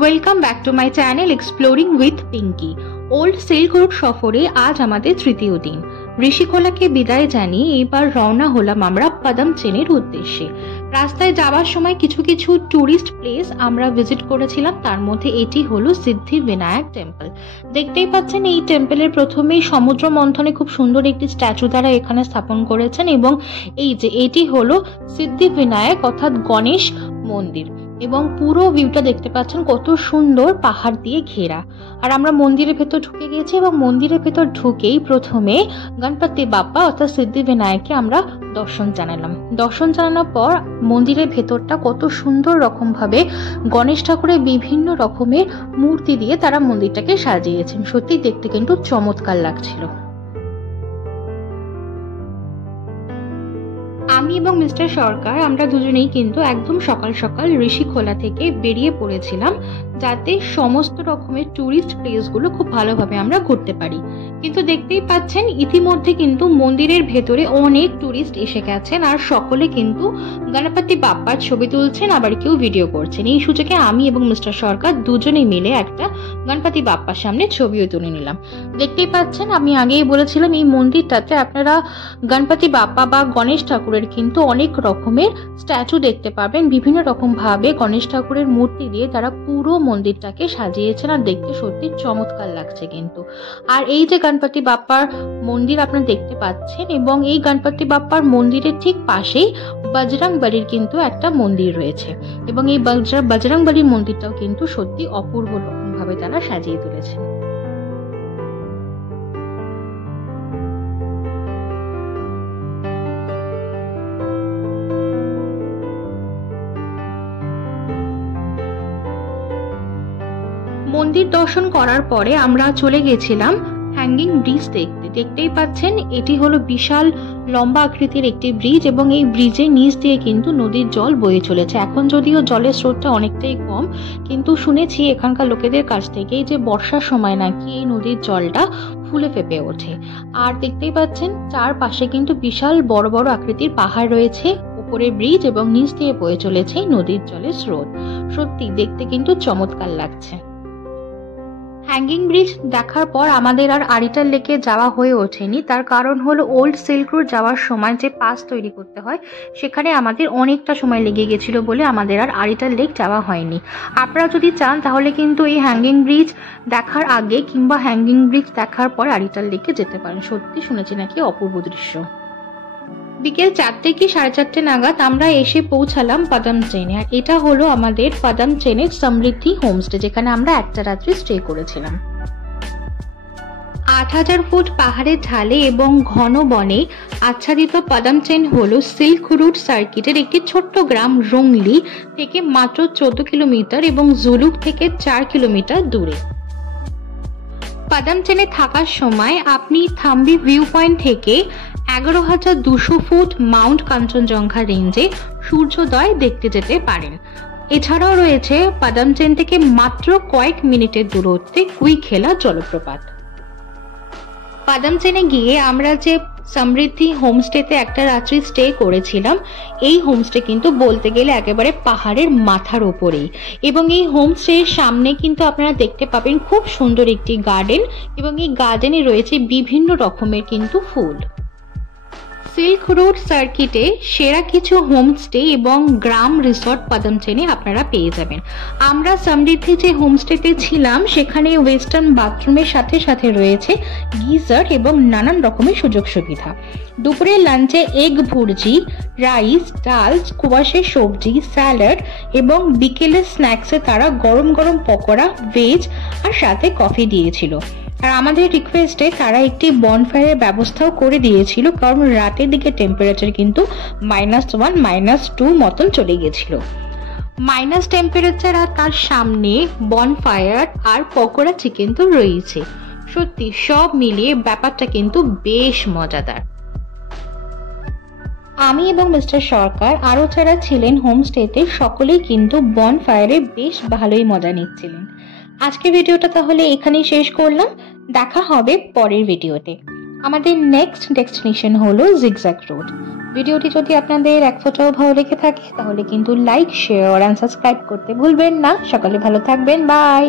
Welcome back to my channel exploring with Pinky. Old silk route সফরে আজ আমাদের তৃতীয় দিন। ঋষিখোলাকে বিদায় জানিয়ে এবার রওনা হলাম আমরা পাদামচেনের উদ্দেশ্যে। রাস্তায় যাওয়ার সময় কিছু কিছু ট্যুরিস্ট প্লেস আমরা ভিজিট করেছিলাম, তার মধ্যে এটি হলো সিদ্ধি বিনায়ক টেম্পল। দেখতেই পাচ্ছেন এই টেম্পলের প্রথমেই সমুদ্র মন্থনে খুব সুন্দর একটি স্ট্যাচু দ্বারা এখানে স্থাপন করেছেন, এবং এই যে এটি হলো সিদ্ধি বিনায়ক অর্থাৎ গণেশ মন্দির, এবং পুরো ভিউটা দেখতে পাচ্ছেন কত সুন্দর পাহাড় দিয়ে ঘেরা। আর আমরা মন্দিরের ভেতর ঢুকে গেছি, এবং মন্দিরের ভেতর ঢুকেই প্রথমে গণপতি বাপ্পা অর্থাৎ সিদ্ধি বিনায়ককে আমরা দর্শন জানালাম। দর্শন জানানোর পর মন্দিরের ভেতরটা কত সুন্দর রকম ভাবে গণেশ ঠাকুরের বিভিন্ন রকমের মূর্তি দিয়ে তারা মন্দিরটাকে সাজিয়েছেন। সত্যি দেখতে কিন্তু চমৎকার লাগছিল। আমি এবং মিস্টার সরকার আমরা দুজনেই কিন্তু একদম সকাল সকাল ঋষিখোলা থেকে বেরিয়ে পড়েছিলাম, যাতে সমস্ত রকমের ট্যুরিস্ট প্লেসগুলো খুব ভালোভাবে আমরা ঘুরতে পারি। কিন্তু দেখতেই পাচ্ছেন ইতিমধ্যে কিন্তু মন্দিরের ভেতরে অনেক ট্যুরিস্ট এসে গেছেন, আর সকলে কিন্তু গণপতি বাপ্পার ছবি তুলছেন, আবার কেউ ভিডিও করছেন। এই সুযোগে আমি এবং মিস্টার সরকার দুজনে মিলে একটা গণপতি বাপ্পার সামনে ছবিও তুলে নিলাম। দেখতেই পাচ্ছেন আমি আগেই বলেছিলাম এই মন্দিরটাতে আপনারা গণপতি বাপ্পা বা গণেশ ঠাকুরের কিন্তু অনেক রকমের স্ট্যাচু দেখতে পাবেন। বিভিন্ন রকম ভাবে গণেশ ঠাকুরের মূর্তি দিয়ে তারা পুরো মন্দিরটাকে সাজিয়েছেন, আর দেখতে সত্যি চমৎকার লাগছে কিন্তু। আর এই যে গণপতি বাপ্পার মন্দির আপনারা দেখতে পাচ্ছেন, এবং এই গণপতি বাপ্পার মন্দিরের ঠিক পাশেই বজরংবলীর কিন্তু একটা মন্দির রয়েছে, এবং এই বজরংবলীর মন্দিরটাও কিন্তু সত্যি অপূর্ব রকম ভাবে তারা সাজিয়ে তুলেছে। মন্দির দর্শন করার পরে আমরা চলে গেছিলাম হ্যাঙ্গিং ব্রিজ দেখতে। দেখতেই পাচ্ছেন এটি হলো বিশাল লম্বা আকৃতির একটি ব্রিজ, এবং এই ব্রিজের নিচ দিয়ে কিন্তু নদীর জল বয়ে চলেছে। এখন যদিও জলের স্রোতটা অনেকটাই কম, কিন্তু শুনেছি এখানকার লোকেদের কাছ থেকে যে বর্ষার সময় নাকি এই নদীর জলটা ফুলে ফেপে ওঠে। আর দেখতেই পাচ্ছেন চারপাশে কিন্তু বিশাল বড় বড় আকৃতির পাহাড় রয়েছে, উপরে ব্রিজ এবং নিচ দিয়ে বয়ে চলেছে নদীর জলের স্রোত। সত্যি দেখতে কিন্তু চমৎকার লাগছে। হ্যাঙ্গিং ব্রিজ দেখার পর আমাদের আর আরিটাল লেকে যাওয়া হয়ে ওঠেনি। তার কারণ হলো ওল্ড সিল্ক রুট যাওয়ার সময় যে পাস তৈরি করতে হয় সেখানে আমাদের অনেকটা সময় লেগে গেছিল বলে আমাদের আর আরিটাল লেক যাওয়া হয়নি। আপনারা যদি চান তাহলে কিন্তু এই হ্যাঙ্গিং ব্রিজ দেখার আগে কিংবা হ্যাঙ্গিং ব্রিজ দেখার পর আরিটাল লেকে যেতে পারেন। সত্যি শুনেছি নাকি অপূর্ব দৃশ্য। বিকেল 4টে কি 4:30 নাগাদ আমরা এসে পৌঁছালাম পাদামচেনে। আর এটা হলো আমাদের পাদামচেনের সমৃদ্ধি হোমস্টে, যেখানে আমরা একটা রাত্রি স্টে করেছিলাম। 8000 ফুট পাহাড়ের ঢালে এবং ঘন বনে আচ্ছাদিত পাদামচেন হলো সিল্ক রুট সার্কিটের একটি ছোট্ট গ্রাম রংলি থেকে মাত্র 14 কিলোমিটার এবং জুলুক থেকে 4 কিলোমিটার দূরে। পাদামচেনে থাকার সময় আপনি থাম্বি ভিউ পয়েন্ট থেকে 11,200 ফুট মাউন্ট কাঞ্চনজঙ্ঘা রেঞ্জে সূর্যোদয় দেখতে যেতে পারেন। এছাড়াও রয়েছে পাদামচেন থেকে মাত্র কয়েক মিনিটের দূরত্বে কুইখেলা জলপ্রপাত। পাদামচেনে গিয়ে আমরা যে সমৃদ্ধি হোমস্টেতে একটা রাত্রি স্টে করেছিলাম, এই হোমস্টে কিন্তু বলতে গেলে একেবারে পাহাড়ের মাথার উপরেই, এবং এই হোমস্টের সামনে কিন্তু আপনারা দেখতে পাবেন খুব সুন্দর একটি গার্ডেন, এবং এই গার্ডেনে রয়েছে বিভিন্ন রকমের কিন্তু ফুল। সিল্ক রুট সার্কিটে সেরা কিছু হোমস্টে এবং গ্রাম রিসর্ট পাদামচেনে আপনারা পেয়ে যাবেন। আমরা সমৃদ্ধি যে হোমস্টেতে ছিলাম সেখানে ওয়েস্টার্ন বাথরুমের সাথে সাথে রয়েছে গিজার এবং নানান রকমের সুযোগ সুবিধা। দুপুরের লাঞ্চে এগ ভুর্জি, রাইস, ডাল, স্কোয়াশের সবজি, স্যালাড, এবং বিকেলের স্ন্যাক্সে তারা গরম গরম পকোড়া, ভেজ আর সাথে কফি দিয়েছিল। আর আমাদের রিকোয়েস্টে তারা একটি বনফায়ারের ব্যবস্থাও করে দিয়েছিল, কারণ রাতের দিকে টেম্পারেচার কিন্তু -1, -2 মতন চলে গেছিল। মাইনাস টেম্পারেচার আর তার সামনে বনফায়ার আর পকোড়া চিকেন তো রয়েছে। সত্যি সব মিলিয়ে ব্যাপারটা কিন্তু বেশ মজাদার। আমি এবং মিস্টার সরকার আরও যারা ছিলেন হোমস্টেতে সকলেই কিন্তু বনফায়ারে বেশ ভালোই মজা নিচ্ছিলেন। আজকের ভিডিওটা তাহলে এখানেই শেষ করলাম। দেখা হবে পরের ভিডিওতে। আমাদের নেক্সট ডেস্টিনেশন হলো জিগজ্যাগ রোড। ভিডিওটি যদি আপনাদের এক ফোঁটাও ভালো লেগে থাকে তাহলে কিন্তু লাইক, শেয়ার আর সাবস্ক্রাইব করতে ভুলবেন না। সকালে ভালো থাকবেন, বাই।